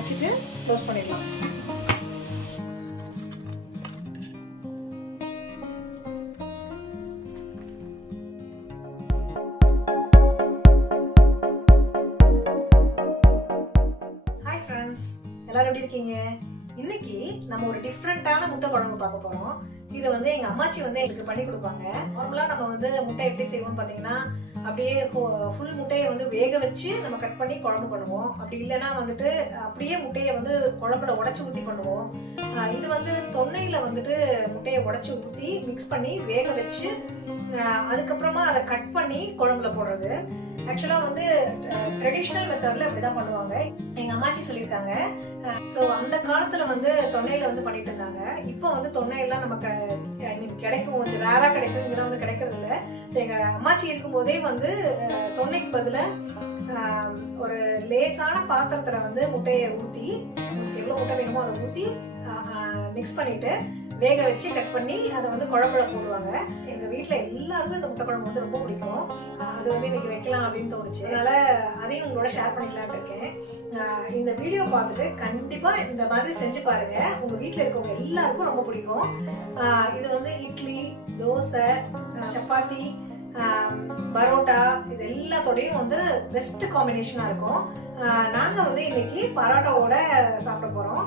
வச்சுட்டு க்ளோஸ் பண்ணிடலாம். Hi friends, எல்லாரும் எப்படி இருக்கீங்க? இன்னைக்கு நம்ம ஒரு டிஃப்ரெண்டான முட்டை குழம்பு பார்க்க போறோம். இது வந்து எங்க அம்மாச்சி வந்து எங்களுக்கு பண்ணி கொடுப்பாங்க. நார்மலா நம்ம வந்து முட்டை எப்படி செய்வோம்னு பாத்தீங்கன்னா, அப்படியே ஃபுல் முட்டையை வந்து வேக வச்சு நம்ம கட் பண்ணி குழம்பு பண்ணுவோம். அப்படி இல்லைன்னா வந்துட்டு அப்படியே முட்டையை வந்து குழம்புல உடைச்சு ஊற்றி பண்ணுவோம். இது வந்து தொன்னையில வந்துட்டு முட்டையை உடைச்சு ஊற்றி மிக்ஸ் பண்ணி வேக வச்சு அதுக்கப்புறமா அதை கட் பண்ணி குழம்புல போடுறது. ஆக்சுவலா வந்து ட்ரெடிஷ்னல் மெத்தட்ல அப்படிதான் பண்ணுவாங்க. எங்க அம்மாச்சி சொல்லியிருக்காங்க. ஸோ அந்த காலத்துல வந்து தொன்னையில வந்து பண்ணிட்டு இருந்தாங்க. இப்போ வந்து தொன்னையெல்லாம் நமக்கு கிடைக்கும், கொஞ்சம் ரேரா கிடைக்கும், இதெல்லாம் வந்து கிடைக்கிறது இல்லை. ஸோ எங்க அம்மாச்சி இருக்கும்போதே வந்து தொன்னைக்கு பதில ஒரு லேசான பாத்திரத்துல வந்து முட்டையை ஊற்றி, எவ்வளவு முட்டை வேணுமோ அதை ஊற்றி மிக்ஸ் பண்ணிட்டு வேக வச்சு கட் பண்ணி அதை வந்து குழம்புல போடுவாங்க. எங்க வீட்டுல எல்லாருக்கும் இந்த முட்டை குழம்பு வந்து ரொம்ப பிடிக்கும். அது வந்து இன்னைக்கு வைக்கலாம் அப்படின்னு தோணுச்சு. அதனால அதையும் உங்களோட ஷேர் பண்ணிக்கலாம்னு இருக்கேன். இந்த வீடியோ பார்த்துட்டு கண்டிப்பா இந்த மாதிரி செஞ்சு பாருங்க. உங்க வீட்டுல இருக்கவங்க எல்லாருக்கும் ரொம்ப பிடிக்கும். இது வந்து இட்லி, தோசை, சப்பாத்தி, பரோட்டா இது எல்லாத்தோடையும் வந்து பெஸ்ட் காம்பினேஷனா இருக்கும். நாங்க வந்து இன்னைக்கு பரோட்டாவோட சாப்பிட போறோம்.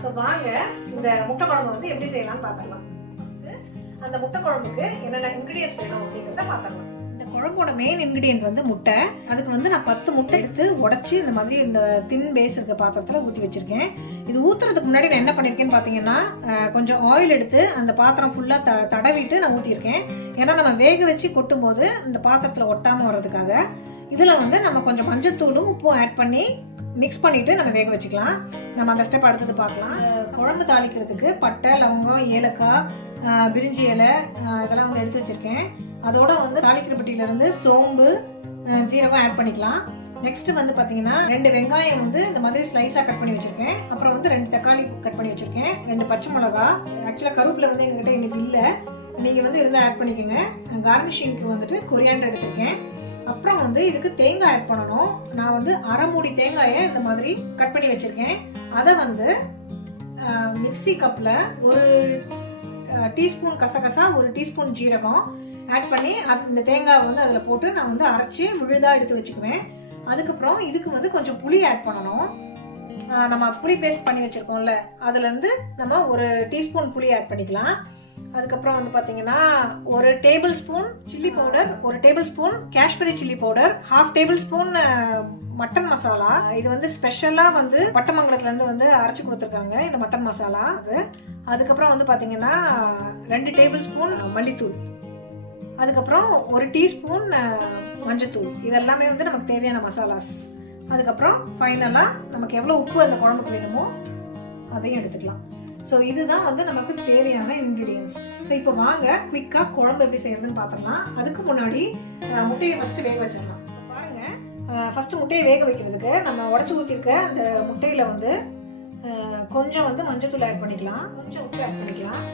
ஸோ வாங்க இந்த முட்டை குழம்பு வந்து எப்படி செய்யலாம்னு பார்த்துடலாம். ஃபர்ஸ்ட் அந்த முட்டை குழம்புக்கு என்னென்ன இன்கிரீடியன்ஸ் வேணும் அப்படிங்கிறத பார்த்துடலாம். இந்த குழம்போட மெயின் இன்கிரீடியன்ட் வந்து முட்டை. அதுக்கு வந்து நான் 10 முட்டை எடுத்து உடைச்சி இந்த மாதிரி இந்த தின் பேஸ் இருக்க பாத்திரத்தில் ஊற்றி வச்சிருக்கேன். இது ஊற்றுறதுக்கு முன்னாடி நான் என்ன பண்ணியிருக்கேன்னு பார்த்தீங்கன்னா, கொஞ்சம் ஆயில் எடுத்து அந்த பாத்திரம் ஃபுல்லாக தடவிட்டு நான் ஊற்றிருக்கேன். ஏன்னா நம்ம வேக வச்சு கொட்டும் போது இந்த பாத்திரத்தில் ஒட்டாமல் வர்றதுக்காக. இதில் வந்து நம்ம கொஞ்சம் மஞ்சத்தூளும் உப்பும் ஆட் பண்ணி மிக்ஸ் பண்ணிட்டு நம்ம வேக வச்சுக்கலாம். நம்ம அந்த ஸ்டெப் அடுத்தது பார்க்கலாம். குழம்பு தாளிக்கிறதுக்கு பட்டை, லவங்கம், ஏலக்காய், பிரிஞ்சி இலை இதெல்லாம் வந்து எடுத்து வச்சிருக்கேன். அதோட வந்து தாளிக்கிற பெட்டியிலிருந்து சோம்பு, ஜீரகம் ஆட் பண்ணிக்கலாம். நெக்ஸ்ட் வந்து பார்த்தீங்கன்னா 2 வெங்காயம் வந்து இந்த மாதிரி ஸ்லைஸாக கட் பண்ணி வச்சிருக்கேன். அப்புறம் வந்து 2 தக்காளி கட் பண்ணி வச்சிருக்கேன். 2 பச்சை மிளகா. ஆக்சுவலாக கருவேப்பிலை வந்து எங்ககிட்ட இன்னைக்கு இல்லை, நீங்கள் வந்து இருந்தால் ஆட் பண்ணிக்கோங்க. கார்னிஷிங்க்கு வந்துட்டு கொரியாண்டர் எடுத்திருக்கேன். அப்புறம் வந்து இதுக்கு தேங்காய் ஆட் பண்ணணும். நான் வந்து அரை மூடி தேங்காயை இந்த மாதிரி கட் பண்ணி வச்சிருக்கேன். அதை வந்து மிக்ஸி கப்பில் 1 டீஸ்பூன் கசகசா, 1 டீஸ்பூன் ஜீரகம் ஆட் பண்ணி இந்த தேங்காய் வந்து அதில் போட்டு நான் வந்து அரைச்சி விழுதாக எடுத்து வச்சுக்குவேன். அதுக்கப்புறம் இதுக்கு வந்து கொஞ்சம் புளி ஆட் பண்ணணும். நம்ம புளி பேஸ்ட் பண்ணி வச்சுருக்கோம்ல, அதுலேருந்து நம்ம 1 டீஸ்பூன் புளி ஆட் பண்ணிக்கலாம். அதுக்கப்புறம் வந்து பார்த்தீங்கன்னா 1 table spoon chilli powder, 1 table spoon Kashmiri chilli powder, 1/2 table spoon mutton masala. இது வந்து ஸ்பெஷலாக வந்து பட்டமங்கலத்துலேருந்து வந்து அரைச்சி கொடுத்துருக்காங்க இந்த மட்டன் மசாலா. அதுக்கப்புறம் வந்து பார்த்தீங்கன்னா 2 டேபிள் ஸ்பூன் மல்லித்தூள், அதுக்கப்புறம் 1 டீஸ்பூன் மஞ்சத்தூள். இதெல்லாமே வந்து நமக்கு தேவையான மசாலாஸ். அதுக்கப்புறம் ஃபைனலாக நமக்கு எவ்வளோ உப்பு அந்த குழம்புக்கு வேணுமோ அதையும் எடுத்துக்கலாம். ஸோ இதுதான் வந்து நமக்கு தேவையான இன்க்ரீடியன்ஸ். ஸோ இப்போ வாங்க குயிக்காக குழம்பு எப்படி செய்யறதுன்னு பார்த்துக்கலாம். அதுக்கு முன்னாடி முட்டையை ஃபஸ்ட்டு வேக வச்சிடலாம். பாருங்க, ஃபஸ்ட்டு முட்டையை வேக வைக்கிறதுக்கு நம்ம உடச்சி ஊற்றிருக்க அந்த முட்டையில் வந்து கொஞ்சம் வந்து மஞ்சத்தூள் ஆட் பண்ணிக்கலாம், கொஞ்சம் உப்பு ஆட் பண்ணிக்கலாம்.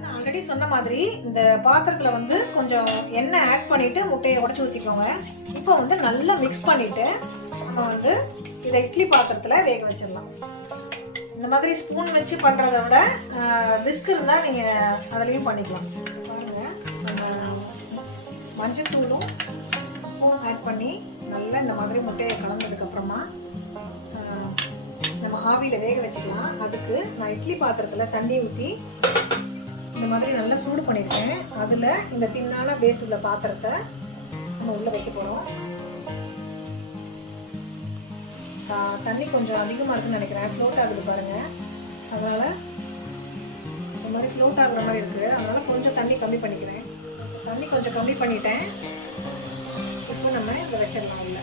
நான் ஆல்ரெடி சொன்ன மாதிரி இந்த பாத்திரத்தில் வந்து கொஞ்சம் எண்ணெய் ஆட் பண்ணிவிட்டு முட்டையை உடச்சி ஊற்றிக்கோங்க. இப்போ வந்து நல்லா மிக்ஸ் பண்ணிவிட்டு நம்ம வந்து இதை இட்லி பாத்திரத்தில் வேக வச்சிடலாம். இந்த மாதிரி ஸ்பூன் வச்சு பண்ணுறத விட விஸ்க் இருந்தால் நீங்கள் அதுலேயும் பண்ணிக்கலாம். பாருங்கள், நம்ம மஞ்சத்தூளும் உப்பும் ஆட் பண்ணி நல்லா இந்த மாதிரி முட்டையை கலந்ததுக்கப்புறமா நம்ம ஆவியில் வேக வச்சுக்கலாம். அதுக்கு நான் இட்லி பாத்திரத்தில் தண்ணி ஊற்றி இந்த மாதிரி நல்லா சூடு பண்ணியிருக்கேன். அதில் இந்த தின்னான பேஸ் உள்ள பாத்திரத்தை நம்ம உள்ளே வைக்க போகிறோம். தண்ணி கொஞ்சம் அதிகமாக இருக்குன்னு நினைக்கிறேன், ஃப்ளோட் ஆகுது பாருங்கள். அதனால் இந்த மாதிரி ஃப்ளோட் ஆகுற மாதிரி இருக்குது. அதனால் கொஞ்சம் தண்ணி கம்மி பண்ணிக்கிறேன். தண்ணி கொஞ்சம் கம்மி பண்ணிட்டேன். இப்போ நம்ம இதில் வச்சிடலாம். இல்லை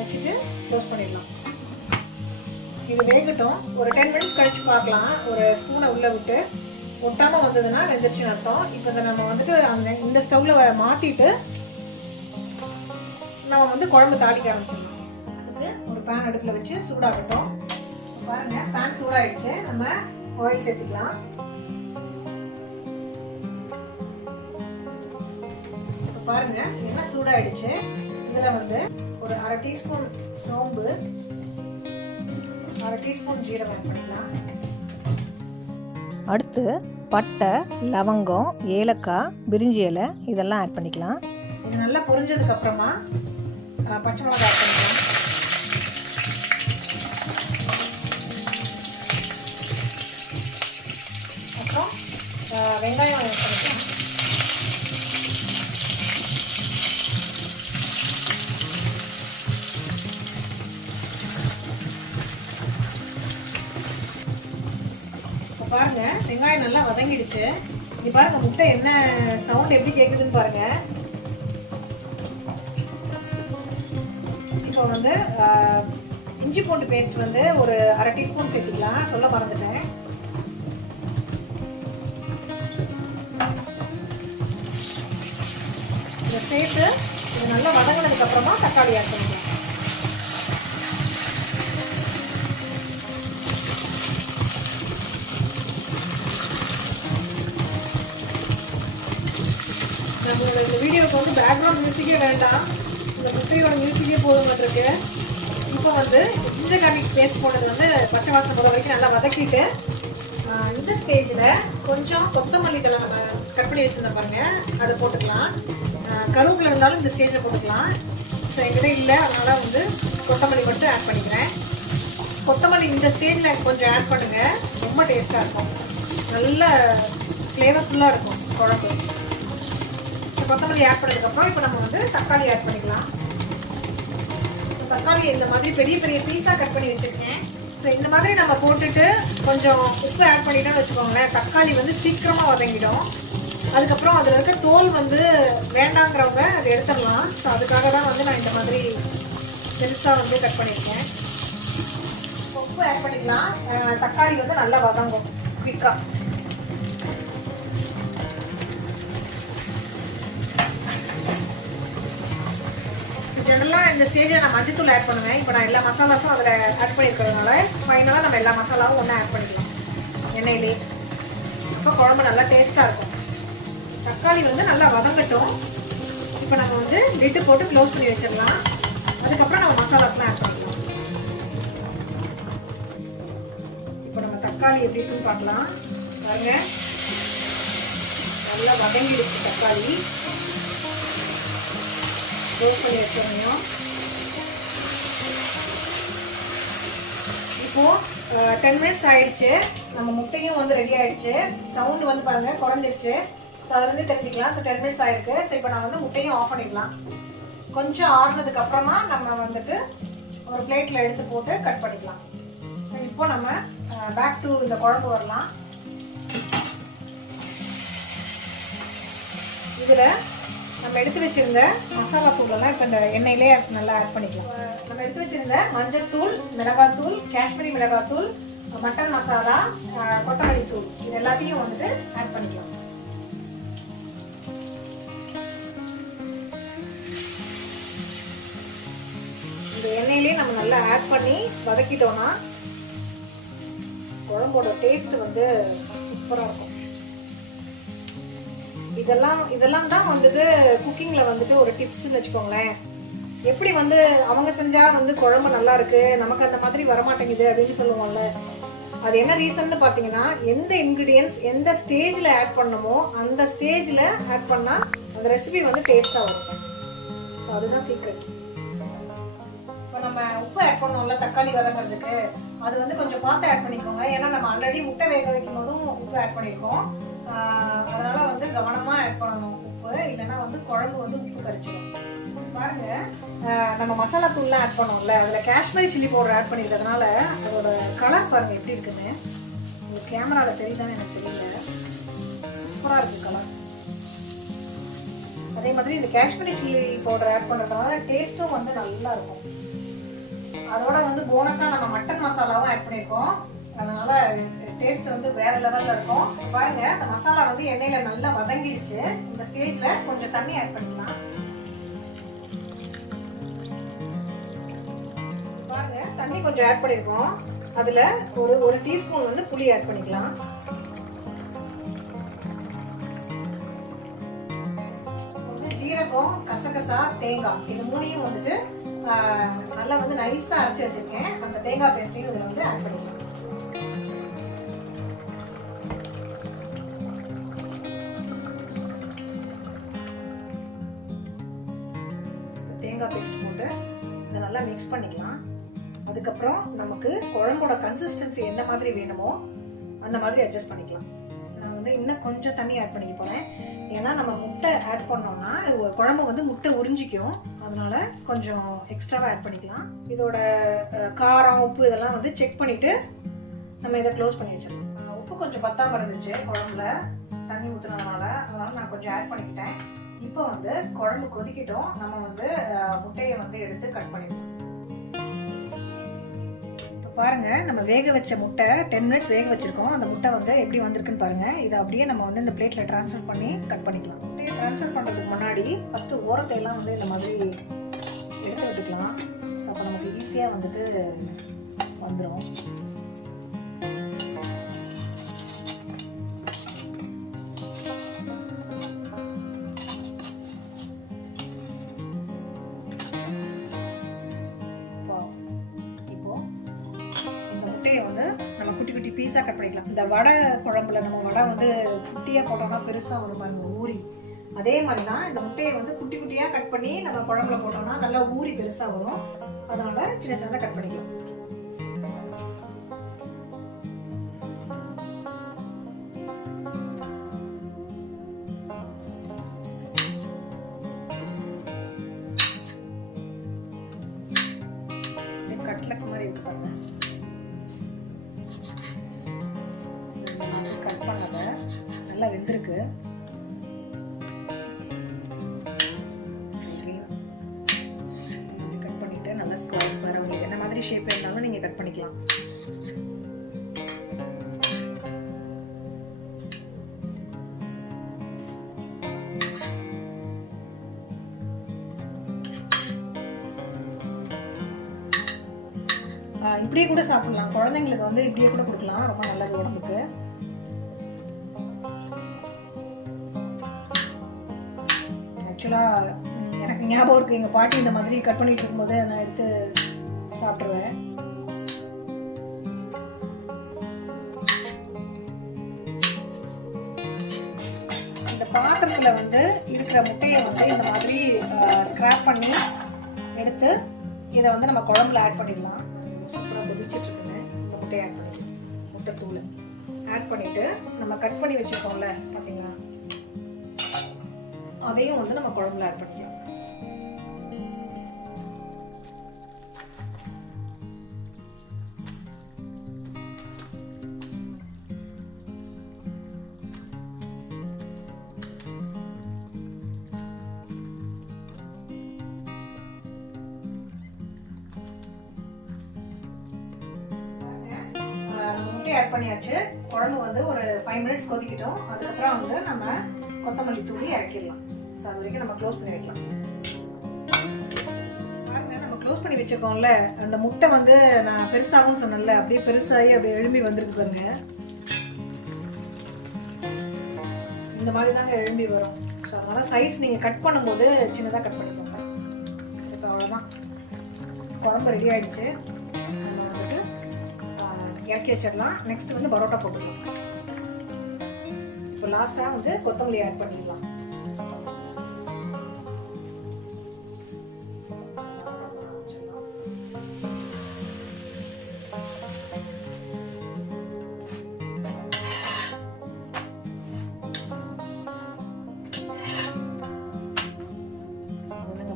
வச்சுட்டு க்ளோஸ் பண்ணிடலாம். இது வேகட்டும். ஒரு 10 மினிட்ஸ் கழிச்சு பார்க்கலாம். ஒரு ஸ்பூனை உள்ளே விட்டு ஒட்டாமல் வந்ததுன்னா வெந்துருச்சுன்னு அர்த்தம். இப்போ இதை நம்ம வந்துட்டு இந்த ஸ்டவ்வில் மாற்றிட்டு நம்ம வந்து குழம்பு தாளிக்க ஆரம்பிச்சிடலாம். அதுக்கு ஒரு பேன் அடுப்பில் வச்சு சூடாகட்டும். பாருங்க, பேன் சூடாயிடுச்சு. நம்ம ஆயில் சேர்த்துக்கலாம். இப்போ பாருங்க, எண்ணெய் சூடாயிடுச்சு. இதில் வந்து ஒரு 1/2 டீஸ்பூன் சோம்பு, 1/2 டீஸ்பூன் ஜீரகம் ஆட் பண்ணிக்கலாம். அடுத்து பட்டை, லவங்கம், ஏலக்காய், பிரிஞ்சி இலை இதெல்லாம் ஆட் பண்ணிக்கலாம். இது நல்லா பொரிஞ்சதுக்கு அப்புறமா பச்சை மிளகாய் ஆட் பண்ணிக்கலாம். அப்புறம் வெங்காயம் ஆட் பண்ணிக்கலாம். இப்போ பாருங்க வெங்காயம் நல்லா வதங்கிடுச்சு. இது பாருங்க முட்டை என்ன சவுண்ட் எப்படி கேட்குதுன்னு பாருங்க. இப்போ வந்து இஞ்சி பூண்டு பேஸ்ட் வந்து ஒரு 1/2 டீஸ்பூன் சேர்த்துக்கலாம், சொல்ல மறந்துட்டேன். இதை சேர்த்து இது நல்லா வதங்கினதுக்கு அப்புறமா தக்காளி ஆட் பண்ணிக்கலாம். நம்மளோட இந்த வீடியோவுக்கு வந்து பேக்ரவுண்ட் மியூசிக்கே வேண்டாம், இந்த முட்டையோட மியூசிக்கே போதும் இருக்கு. இப்போ வந்து இந்த கார்லிக் பேஸ்ட் போட்டது வந்து பச்சை வாசனை போகிற வரைக்கும் நல்லா வதக்கிட்டு இந்த ஸ்டேஜில் கொஞ்சம் கொத்தமல்லி தழை நம்ம கட் பண்ணி வச்சுருந்தோம் பாருங்க, அதை போட்டுக்கலாம். கருவேப்பிலை இருந்தாலும் இந்த ஸ்டேஜில் போட்டுக்கலாம். ஸோ என்கிட்ட இல்லை, அதனால் வந்து கொத்தமல்லி மட்டும் ஆட் பண்ணிக்கிறேன். கொத்தமல்லி இந்த ஸ்டேஜில் கொஞ்சம் ஆட் பண்ணுங்கள், ரொம்ப டேஸ்ட்டாக இருக்கும், நல்ல ஃப்ளேவர்ஃபுல்லாக இருக்கும் குழம்பு. கொத்தமல்லி ஆட் பண்ணதுக்கப்புறம் இப்போ நம்ம வந்து தக்காளி ஆட் பண்ணிக்கலாம். தக்காளி இந்த மாதிரி பெரிய பெரிய பீஸாக கட் பண்ணி வச்சுருக்கேன். ஸோ இந்த மாதிரி நம்ம போட்டுட்டு கொஞ்சம் உப்பு ஆட் பண்ணிட்டோம்னு வச்சுக்கோங்களேன், தக்காளி வந்து சீக்கிரமாக வதங்கிடும். அதுக்கப்புறம் அதில் இருக்க தோல் வந்து வேண்டாங்கிறவங்க அதை எடுத்துடலாம். ஸோ அதுக்காக தான் வந்து நான் இந்த மாதிரி பெருசாக வந்து கட் பண்ணியிருக்கேன். உப்பு ஆட் பண்ணிக்கலாம், தக்காளி வந்து நல்லா வதங்கும் குயிக்காக. ஜெனரலாக இந்த ஸ்டேஜில் நான் மஞ்சத்தூள் ஆட் பண்ணுவேன். இப்போ நான் எல்லா மசாலாஸும் அதில் ஆட் பண்ணியிருக்கிறதுனால ஃபைனலாக நம்ம எல்லா மசாலாவும் ஒன்றா ஆட் பண்ணிக்கலாம் எண்ணெயிலே. இப்போ குழம்பு நல்லா டேஸ்ட்டாக இருக்கும். தக்காளி வந்து நல்லா வதங்கட்டும். இப்போ நம்ம வந்து லிட்டு போட்டு க்ளோஸ் பண்ணி வச்சிடலாம். அதுக்கப்புறம் நம்ம மசாலாஸ்லாம் ஆட் பண்ணிக்கலாம். இப்போ நம்ம தக்காளி எப்படி இருக்குன்னு பார்க்கலாம். பாருங்க நல்லா வதங்கிடுச்சு தக்காளி. க்ளோஸ் பண்ணி வச்சிடணும். இப்போது 10 மினிட்ஸ் ஆயிடுச்சு. நம்ம முட்டையும் வந்து ரெடி ஆயிடுச்சு. சவுண்டு வந்து பாருங்கள் குறைஞ்சிடுச்சு. ஸோ அதுலேருந்து தெரிஞ்சுக்கலாம். ஸோ 10 மினிட்ஸ் ஆயிருக்கு. ஸோ இப்போ நான் வந்து முட்டையும் ஆஃப் பண்ணிடலாம். கொஞ்சம் ஆறுனதுக்கு அப்புறமா நம்ம வந்துட்டு ஒரு பிளேட்டில் எடுத்து போட்டு கட் பண்ணிக்கலாம். இப்போ நம்ம பேக் டு இந்த குழம்பு வரலாம். இதில் நம்ம எடுத்து வச்சிருந்த மசாலா தூளெல்லாம் இப்போ இந்த எண்ணெயிலே நல்லா ஆட் பண்ணிக்கலாம். நம்ம எடுத்து வச்சிருந்த மஞ்சள் தூள், மிளகாத்தூள், காஷ்மீரி மிளகாத்தூள், மட்டன் மசாலா, கொத்தமல்லி தூள் இது எல்லாத்தையும் வந்துட்டு ஆட் பண்ணிக்கலாம். இந்த எண்ணெயிலே நம்ம நல்லா ஆட் பண்ணி வதக்கிட்டோம்னா குழம்போட டேஸ்ட் வந்து சூப்பராக இருக்கும். இதெல்லாம் தான் வந்துட்டு குக்கிங்கில் வந்துட்டு ஒரு டிப்ஸ்ன்னு வச்சுக்கோங்களேன். எப்படி வந்து அவங்க செஞ்சால் வந்து குழம்பு நல்லா இருக்கு, நமக்கு அந்த மாதிரி வரமாட்டேங்குது அப்படின்னு சொல்லுவோம்ல, அது என்ன ரீசன்னு பார்த்தீங்கன்னா எந்த இன்க்ரீடியன்ஸ் எந்த ஸ்டேஜில் ஆட் பண்ணணுமோ அந்த ஸ்டேஜில் ஆட் பண்ணால் அந்த ரெசிபி வந்து டேஸ்ட்டாக வரும். ஸோ அதுதான் சீக்ரெட். இப்போ நம்ம உப்பு ஆட் பண்ணோம்ல தக்காளி வதங்கிறதுக்கு, அது வந்து கொஞ்சம் பார்த்து ஆட் பண்ணிக்கோங்க. ஏன்னா நம்ம ஆல்ரெடி முட்டை வேக வைக்கும் போதும் உப்பு ஆட் பண்ணியிருக்கோம். அதனால வந்து கவனமா ஆட் பண்ணணும் உப்பு, இல்லைன்னா வந்து குழம்பு வந்து உப்பு கரிச்சிடும். பாருங்க நம்ம மசாலா தூள்லாம் ஆட் பண்ணோம்ல, அதில் காஷ்மீரி சில்லி பவுடர் ஆட் பண்ணிக்கிறதுனால அதோட கலர் பாருங்க எப்படி இருக்குன்னு. உங்களுக்கு கேமராவில் தெரியுதான்னு எனக்கு தெரியல, சூப்பராக இருக்கு கலர். அதே மாதிரி இந்த காஷ்மீரி சில்லி பவுடர் ஆட் பண்ணுறதுனால டேஸ்ட்டும் வந்து நல்லா இருக்கும். அதோட வந்து போனஸாக நம்ம மட்டன் மசாலாவும் ஆட் பண்ணியிருக்கோம், அதனால டேஸ்ட் வந்து வேற லெவல்ல இருக்கும். பாருங்க அந்த மசாலா வந்து எண்ணெயில நல்லா வதங்கிடுச்சு. இந்த ஸ்டேஜ்ல கொஞ்சம் தண்ணி ஆட் பண்ணிக்கலாம். பாருங்க தண்ணி கொஞ்சம் ஆட் பண்ணிருக்கோம். அதுல ஒரு டீஸ்பூன் வந்து புளி ஆட் பண்ணிக்கலாம். ஜீரகம், கசகசா, தேங்காய் இது மூணையும் வந்துட்டு நல்லா வந்து நைஸாக அரைச்சி வச்சுருக்கேன். அந்த தேங்காய் பேஸ்ட்டையும் இதில் வந்து ஆட் பண்ணிக்கலாம். தேங்காய் பேஸ்ட் போட்டு இதை நல்லா மிக்ஸ் பண்ணிக்கலாம். அதுக்கப்புறம் நமக்கு குழம்போட கன்சிஸ்டன்சி எந்த மாதிரி வேணுமோ அந்த மாதிரி அட்ஜஸ்ட் பண்ணிக்கலாம். நான் வந்து இன்னும் கொஞ்சம் தண்ணி ஆட் பண்ணிக்க போகிறேன். ஏன்னா நம்ம முட்டை ஆட் பண்ணோம்னா குழம்பு வந்து முட்டை உறிஞ்சிக்கும். அதனால கொஞ்சம் எக்ஸ்ட்ராவாக ஆட் பண்ணிக்கலாம். இதோட காரம் உப்பு இதெல்லாம் வந்து செக் பண்ணிவிட்டு நம்ம இதை க்ளோஸ் பண்ணி வச்சிடலாம். உப்பு கொஞ்சம் பத்தாமல் இருந்துச்சு குழம்புல தண்ணி ஊற்றுனதுனால, அதனால் நான் கொஞ்சம் ஆட் பண்ணிக்கிட்டேன். இப்போ வந்து குழம்பு கொதிக்கிட்டோம். நம்ம வந்து முட்டையை வந்து எடுத்து கட் பண்ணிடலாம். பாருங்க, நம்ம வேக வச்ச முட்டை 10 மினிட்ஸ் வேக வச்சிருக்கோம். அந்த முட்டை வந்து எப்படி வந்திருக்குன்னு பாருங்க. இதை அப்படியே நம்ம வந்து இந்த பிளேட்ல ட்ரான்ஸ்ஃபர் பண்ணி கட் பண்ணிக்கலாம். முட்டையை ட்ரான்ஸ்ஃபர் பண்றதுக்கு முன்னாடி ஃபர்ஸ்ட் ஓரத்தை எல்லாம் வந்து இந்த மாதிரி எடுத்து விட்டுக்கலாம். ஸோ அப்போ நமக்கு ஈஸியா வந்துட்டு வந்துடும். வந்து நம்ம குட்டி குட்டி பீஸா கட் பண்ணிக்கலாம். இந்த வடை குழம்புல நம்ம வடை வந்து குட்டியா போட்டோம்னா பெருசா வரும் பாருங்க, ஊறி. அதே மாதிரி தான் இந்த முட்டையை வந்து குட்டி குட்டியா கட் பண்ணி நம்ம குழம்புல போட்டோம்னா நல்லா ஊறி பெருசா வரும். அதனால சின்ன சின்னதா கட் பண்ணிக்கலாம். கட்லட் மாதிரி இருக்கு பாருங்க. கட் பண்ணத நல்லா வெந்திருக்கு. கட் பண்ணிட்டு நல்லா ஸ்கொயர்ஸ் வர உங்களுக்கு என்ன மாதிரி ஷேப் இருந்தாலும் நீங்க கட் பண்ணிக்கலாம். இப்படியே கூட சாப்பிடலாம். குழந்தைங்களுக்கு வந்து இப்படியே கூட கொடுக்கலாம், ரொம்ப நல்லது உடம்புக்கு. ஆக்சுவலா எனக்கு ஞாபகம் இருக்கு, எங்க பாட்டி இந்த மாதிரி கட் பண்ணிட்டு இருக்கும்போது நான் எடுத்து சாப்பிடுவேன். இந்த பாத்திரத்துல வந்து இருக்கிற முட்டையை வந்து இந்த மாதிரி ஸ்கிராப் பண்ணி எடுத்து இதை வந்து நம்ம குழம்புல ஆட் பண்ணிடலாம். சூப்பராக கொதிச்சுட்டு இருக்குங்க. இந்த முட்டையை ஆட் பண்ணிக்கலாம். முட்டை தூள் ஆட் பண்ணிட்டு நம்ம கட் பண்ணி வச்சிருக்கோம்ல பார்த்தீங்களா, அதையும் வந்து நம்ம குழம்புல ஆட் பண்ணிக்கலாம். முட்டை ஆட் பண்ணியாச்சு. குழம்பு வந்து ஒரு 5 மினிட்ஸ் கொதிக்கிட்டோம். அதுக்கப்புறம் வந்து நம்ம கொத்தமல்லி தூளி இறக்கிடலாம். ஸோ அது வரைக்கும் நம்ம க்ளோஸ் பண்ணி வைக்கலாம். பாருங்க, நம்ம க்ளோஸ் பண்ணி வச்சிருக்கோம்ல, அந்த முட்டை வந்து நான் பெருசாகும்னு சொன்னேன்ல, அப்படியே பெருசாகி அப்படியே எழும்பி வந்திருக்கு பாருங்க. இந்த மாதிரி தாங்க எழும்பி வரும். ஸோ அதனால சைஸ் நீங்கள் கட் பண்ணும்போது சின்னதாக கட் பண்ணிக்கோங்க. இப்போ அவ்வளோதான், குழம்பு ரெடி ஆயிடுச்சு. நம்ம வந்துட்டு இறக்கி வச்சிடலாம். நெக்ஸ்ட் வந்து பரோட்டா போட்டுக்கலாம். இப்போ லாஸ்ட்டாக வந்து கொத்தமல்லி ஆட் பண்ணிடலாம்.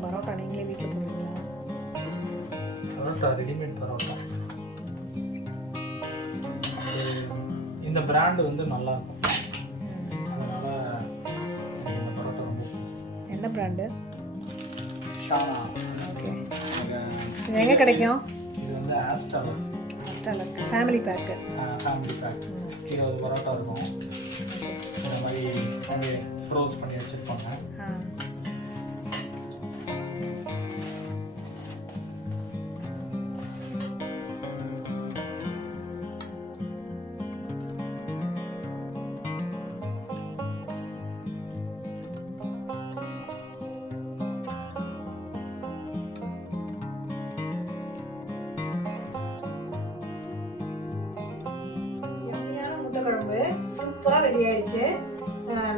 பரோட்டா நீங்களே வீட்டில் போடுவீங்களா? பரோட்டா ரெடிமேட் பரோட்டா. இந்த பிராண்ட் வந்து நல்லா இருக்கும். அதனால இந்த பரோட்டா ரொம்ப. என்ன பிராண்டு? ஷானா. ஓகே. இது எங்க கிடைக்கும்? இது வந்து ஆஸ்டாலர். ஆஸ்டாலர் family pack. Family pack. 20 parotta இருக்கும். இந்த மாதிரி அப்படியே ஃப்ரோஸ் பண்ணி வச்சிருப்பாங்க. குழம்பு சூப்பரா ரெடி ஆயிடுச்சு.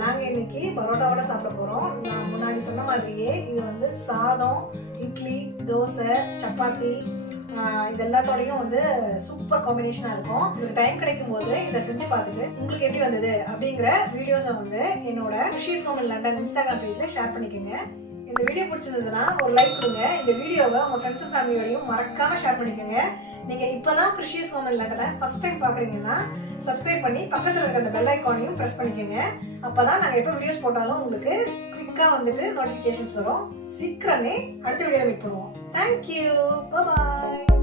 நாங்க இன்னைக்கு பரோட்டாவோட சாப்பிட போறோம். நான் முன்னாடி சொன்ன மாதிரியே இது வந்து சாதம், இட்லி, தோசை, சப்பாத்தி இது எல்லாத்தோடையும் வந்து சூப்பர் காம்பினேஷனா இருக்கும். உங்களுக்கு டைம் கிடைக்கும் போது இதை செஞ்சு பார்த்துட்டு உங்களுக்கு எப்படி வந்தது அப்படிங்கிற வீடியோஸை வந்து என்னோட rishis home in London Instagram பேஜ்ல ஷேர் பண்ணிக்கோங்க. இந்த வீடியோ பிடிச்சிருந்ததுன்னா ஒரு லைக் கொடுங்க. இந்த வீடியோவை உங்க ஃப்ரெண்ட்ஸ் அண்ட் ஃபேமிலியோடையும் மறக்காம ஷேர் பண்ணிக்கோங்க. நீங்க இப்பதான் ரிஷிஸ் ஹோம் இன் லண்டனை ஃபர்ஸ்ட் டைம் பாக்குறீங்கன்னா சப்ஸ்கிரைப் பண்ணி பக்கத்துல இருக்க அந்த பெல் ஐக்கானையும் பிரஸ் பண்ணிக்கோங்க. அப்பதான் நாங்க எப்போ வீடியோஸ் போட்டாலும் உங்களுக்கு குவிக்கா வந்துட்டு நோட்டிபிகேஷன்ஸ் வரும். சீக்கிரமே அடுத்த வீடியோ மீட் பண்ணுவோம். தேங்க்யூ, பாய்.